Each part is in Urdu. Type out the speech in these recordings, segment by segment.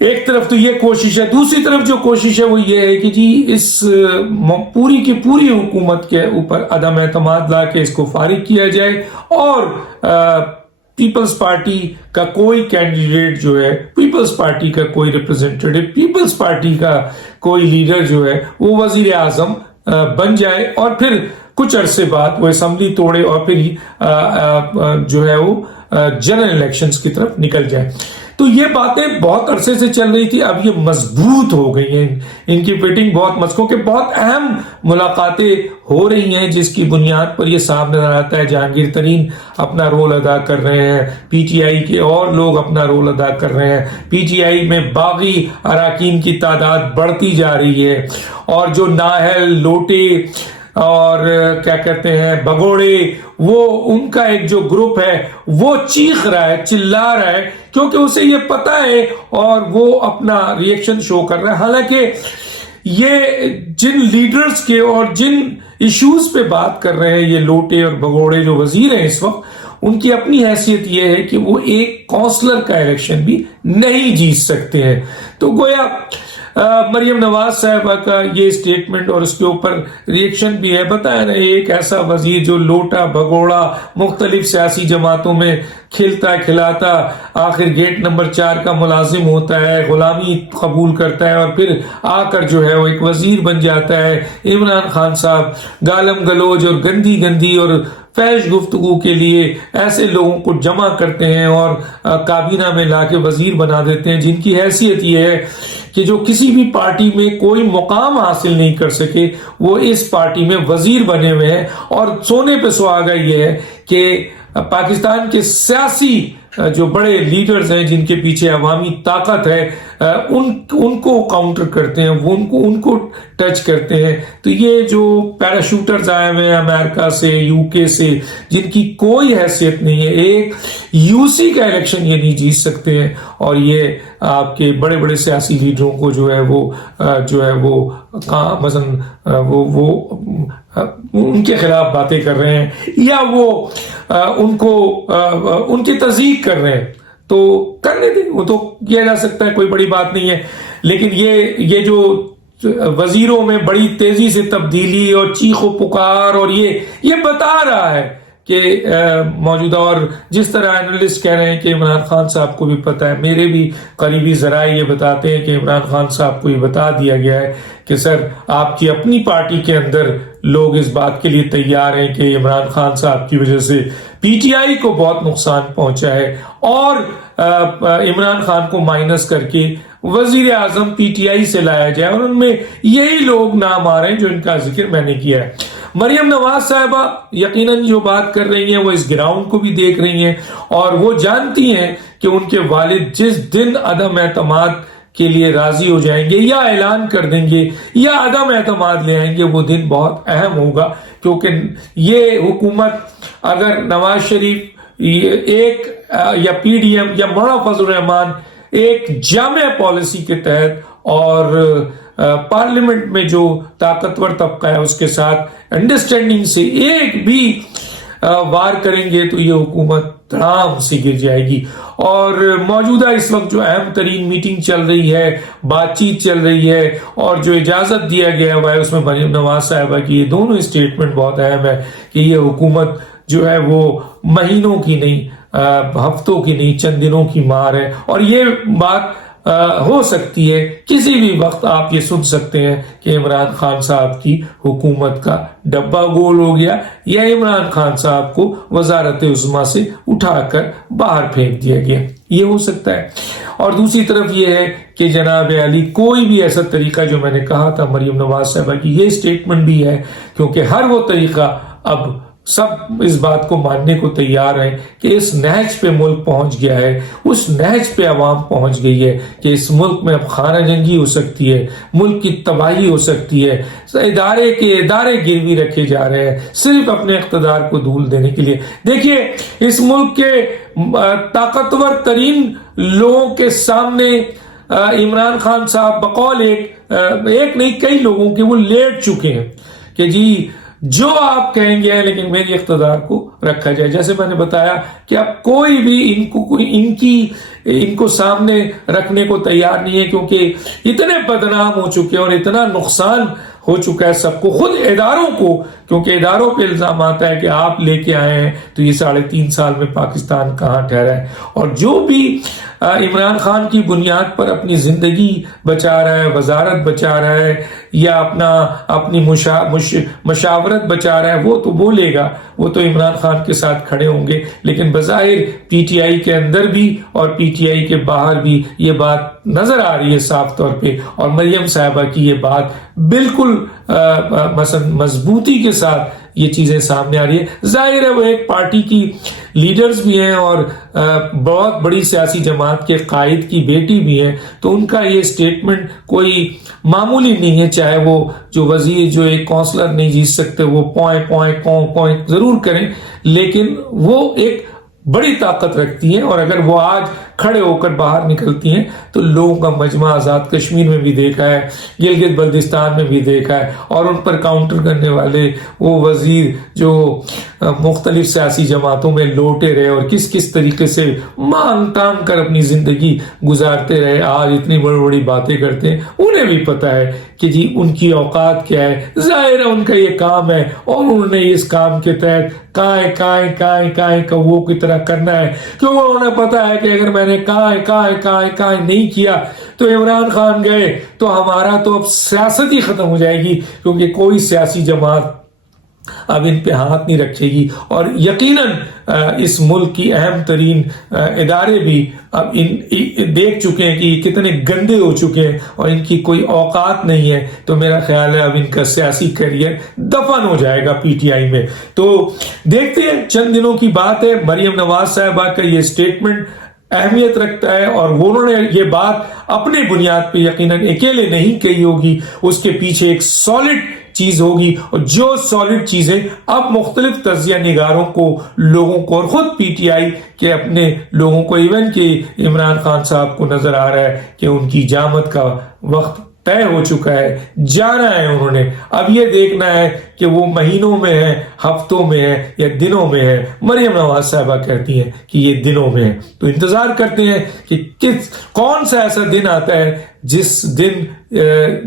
ایک طرف تو یہ کوشش ہے، دوسری طرف جو کوشش ہے وہ یہ ہے کہ جی اس پوری کی پوری حکومت کے اوپر عدم اعتماد لا کے اس کو فارغ کیا جائے، اور پیپلز پارٹی کا کوئی کینڈیڈیٹ جو ہے، پیپلز پارٹی کا کوئی ریپرزینٹیٹو، پیپلز پارٹی کا کوئی لیڈر جو ہے وہ وزیر اعظم بن جائے، اور پھر کچھ عرصے بعد وہ اسمبلی توڑے اور پھر جو ہے وہ جنرل الیکشنز کی طرف نکل جائے۔ تو یہ باتیں بہت عرصے سے چل رہی تھی، اب یہ مضبوط ہو گئی ہیں، ان کی فٹنگ بہت مضبوط، کہ بہت اہم ملاقاتیں ہو رہی ہیں جس کی بنیاد پر یہ صاف نظر آتا ہے جہانگیر ترین اپنا رول ادا کر رہے ہیں، پی ٹی آئی کے اور لوگ اپنا رول ادا کر رہے ہیں، پی ٹی آئی میں باغی اراکین کی تعداد بڑھتی جا رہی ہے، اور جو نااہل لوٹے اور کیا کہتے ہیں بگوڑے، وہ ان کا ایک جو گروپ ہے وہ چیخ رہا ہے، چلا رہا ہے، کیونکہ اسے یہ پتا ہے اور وہ اپنا ری ایکشن شو کر رہا ہے۔ حالانکہ یہ جن لیڈرز کے اور جن ایشوز پہ بات کر رہے ہیں یہ لوٹے اور بگوڑے جو وزیر ہیں اس وقت، ان کی اپنی حیثیت یہ ہے کہ وہ ایک کونسلر کا الیکشن بھی نہیں جیت سکتے ہیں۔ تو گویا مریم نواز صاحبہ کا یہ سٹیٹمنٹ اور اس کے اوپر ری ایکشن بھی ہے، بتایا نا، ایک ایسا وزیر جو لوٹا بگوڑا مختلف سیاسی جماعتوں میں کھلتا کھلاتا، آخر گیٹ نمبر 4 کا ملازم ہوتا ہے، غلامی قبول کرتا ہے، اور پھر آ کر جو ہے وہ ایک وزیر بن جاتا ہے۔ عمران خان صاحب گالم گلوچ اور گندی گندی اور فحش گفتگو کے لیے ایسے لوگوں کو جمع کرتے ہیں اور کابینہ میں لا کے وزیر بنا دیتے ہیں، جن کی حیثیت یہ ہے کہ جو کسی بھی پارٹی میں کوئی مقام حاصل نہیں کر سکے وہ اس پارٹی میں وزیر بنے ہوئے ہیں۔ اور سونے پہ سہاگا یہ ہے کہ پاکستان کے سیاسی جو بڑے لیڈرز ہیں جن کے پیچھے عوامی طاقت ہے، ان کو کاؤنٹر کرتے ہیں، وہ ان کو ٹچ کرتے ہیں۔ تو یہ جو پیراشوٹرز آئے ہوئے ہیں امریکہ سے، یو کے سے، جن کی کوئی حیثیت نہیں ہے، ایک یو سی کا الیکشن یہ نہیں جیت سکتے ہیں، اور یہ آپ کے بڑے بڑے سیاسی لیڈروں کو جو ہے وہ مثلا وہ ان کے خلاف باتیں کر رہے ہیں، یا وہ ان کی تصدیق کر رہے ہیں، تو کرنے دیں، وہ تو کیا جا سکتا ہے، کوئی بڑی بات نہیں ہے۔ لیکن یہ جو وزیروں میں بڑی تیزی سے تبدیلی اور چیخ و پکار، اور یہ بتا رہا ہے کہ موجودہ، اور جس طرح اینالسٹ کہہ رہے ہیں کہ عمران خان صاحب کو بھی پتا ہے، میرے بھی قریبی ذرائع یہ بتاتے ہیں کہ عمران خان صاحب کو یہ بتا دیا گیا ہے کہ سر آپ کی اپنی پارٹی کے اندر لوگ اس بات کے لیے تیار ہیں کہ عمران خان صاحب کی وجہ سے پی ٹی آئی کو بہت نقصان پہنچا ہے، اور عمران خان کو مائنس کر کے وزیر اعظم پی ٹی آئی سے لایا جائے، اور ان میں یہی لوگ نام آ رہے ہیں جو ان کا ذکر میں نے کیا ہے۔ مریم نواز صاحبہ یقیناً جو بات کر رہی ہیں وہ اس گراؤنڈ کو بھی دیکھ رہی ہیں، اور وہ جانتی ہیں کہ ان کے والد جس دن عدم اعتماد کے لیے راضی ہو جائیں گے یا اعلان کر دیں گے یا عدم اعتماد لے آئیں گے، وہ دن بہت اہم ہوگا، کیونکہ یہ حکومت اگر نواز شریف ایک یا پی ڈی ایم یا مولانا فضل الرحمان ایک جامع پالیسی کے تحت اور پارلیمنٹ میں جو طاقتور طبقہ ہے اس کے ساتھ انڈرسٹینڈنگ سے ایک بھی وار کریں گے، تو یہ حکومت دھڑام سے گر جائے گی۔ اور موجودہ اس وقت جو اہم ترین میٹنگ چل رہی ہے، بات چیت چل رہی ہے، اور جو اجازت دیا گیا ہوا ہے اس میں مریم نواز صاحبہ کی یہ دونوں اسٹیٹمنٹ بہت اہم ہے کہ یہ حکومت جو ہے وہ مہینوں کی نہیں، ہفتوں کی نہیں، چند دنوں کی مار ہے، اور یہ بات ہو سکتی ہے کسی بھی وقت آپ یہ سن سکتے ہیں کہ عمران خان صاحب کی حکومت کا ڈبہ گول ہو گیا، یا عمران خان صاحب کو وزارت عظمیٰ سے اٹھا کر باہر پھینک دیا گیا، یہ ہو سکتا ہے۔ اور دوسری طرف یہ ہے کہ جناب علی کوئی بھی ایسا طریقہ، جو میں نے کہا تھا مریم نواز صاحبہ کی یہ سٹیٹمنٹ بھی ہے، کیونکہ ہر وہ طریقہ اب سب اس بات کو ماننے کو تیار ہیں کہ اس نہج پہ ملک پہنچ گیا ہے، اس نہج پہ عوام پہنچ گئی ہے کہ اس ملک میں اب خانہ جنگی ہو سکتی ہے، ملک کی تباہی ہو سکتی ہے، ادارے گروی رکھے جا رہے ہیں صرف اپنے اقتدار کو دھول دینے کے لیے۔ دیکھیے اس ملک کے طاقتور ترین لوگوں کے سامنے عمران خان صاحب بقول ایک نہیں کئی لوگوں کے وہ لیٹ چکے ہیں کہ جی جو آپ کہیں گے لیکن میری اقتدار کو رکھا جائے. جیسے میں نے بتایا کہ اب کوئی بھی ان کو سامنے رکھنے کو تیار نہیں ہے، کیونکہ اتنے بدنام ہو چکے ہیں اور اتنا نقصان ہو چکا ہے سب کو، خود اداروں کو، کیونکہ اداروں پہ الزام آتا ہے کہ آپ لے کے آئے ہیں تو یہ 3.5 سال میں پاکستان کہاں ٹھہرا ہے. اور جو بھی عمران خان کی بنیاد پر اپنی زندگی بچا رہا ہے، وزارت بچا رہا ہے، یا اپنی مشاورت بچا رہا ہے، وہ تو بولے گا، وہ تو عمران خان کے ساتھ کھڑے ہوں گے. لیکن بظاہر پی ٹی آئی کے اندر بھی اور پی ٹی آئی کے باہر بھی یہ بات نظر آ رہی ہے صاف طور پہ. اور مریم صاحبہ کی یہ بات بالکل مضبوطی کے ساتھ یہ چیزیں سامنے آ رہی ہے. ظاہر ہے وہ ایک پارٹی کی لیڈرز بھی ہیں اور بہت بڑی سیاسی جماعت کے قائد کی بیٹی بھی ہیں، تو ان کا یہ سٹیٹمنٹ کوئی معمولی نہیں ہے. چاہے وہ جو وزیر جو ایک کونسلر نہیں جیت سکتے وہ پوائنٹ ضرور کریں، لیکن وہ ایک بڑی طاقت رکھتی ہیں. اور اگر وہ آج کھڑے ہو کر باہر نکلتی ہیں تو لوگوں کا مجمع آزاد کشمیر میں بھی دیکھا ہے، گلگت بلتستان میں بھی دیکھا ہے، اور ان پر کاؤنٹر کرنے والے وہ وزیر جو مختلف سیاسی جماعتوں میں لوٹے رہے اور کس طریقے سے مانگ تانگ کر اپنی زندگی گزارتے رہے، آج اتنی بڑی بڑی باتیں کرتے ہیں. انہیں بھی پتا ہے کہ جی ان کی اوقات کیا ہے. ظاہر ہے ان کا یہ کام ہے اور انہوں نے اس کام کے تحت کائیں کووں کی طرح کرنا ہے، کیونکہ انہوں نے پتا ہے کہ اگر میں نے کائیں نہیں کیا تو عمران خان گئے تو ہمارا تو اب سیاست ہی ختم ہو جائے گی، کیونکہ کوئی سیاسی جماعت اب ان پہ ہاتھ نہیں رکھے گی. اور یقیناً اس ملک کی اہم ترین ادارے بھی اب دیکھ چکے ہیں کہ یہ کتنے گندے ہو چکے ہیں اور ان کی کوئی اوقات نہیں ہے. تو میرا خیال ہے اب ان کا سیاسی کیریئر دفن ہو جائے گا پی ٹی آئی میں. تو دیکھتے ہیں، چند دنوں کی بات ہے. مریم نواز صاحبہ کا یہ سٹیٹمنٹ اہمیت رکھتا ہے، اور انہوں نے یہ بات اپنی بنیاد پہ یقیناً اکیلے نہیں کہی ہوگی، اس کے پیچھے ایک سالڈ چیز ہوگی. اور جو سالڈ چیزیں اب مختلف تجزیہ نگاروں کو، لوگوں کو، اور خود پی ٹی آئی کے اپنے لوگوں کو، ایون کہ عمران خان صاحب کو نظر آ رہا ہے کہ ان کی جامت کا وقت طے ہو چکا ہے، جانا ہے انہوں نے. اب یہ دیکھنا ہے کہ وہ مہینوں میں ہے، ہفتوں میں ہے، یا دنوں میں ہے. مریم نواز صاحبہ کہتی ہیں کہ یہ دنوں میں ہے. تو انتظار کرتے ہیں کہ کون سا ایسا دن آتا ہے جس دن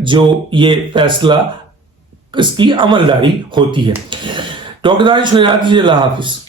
جو یہ فیصلہ اس کی عملداری ہوتی ہے. ڈاکٹر دانش، اللہ حافظ.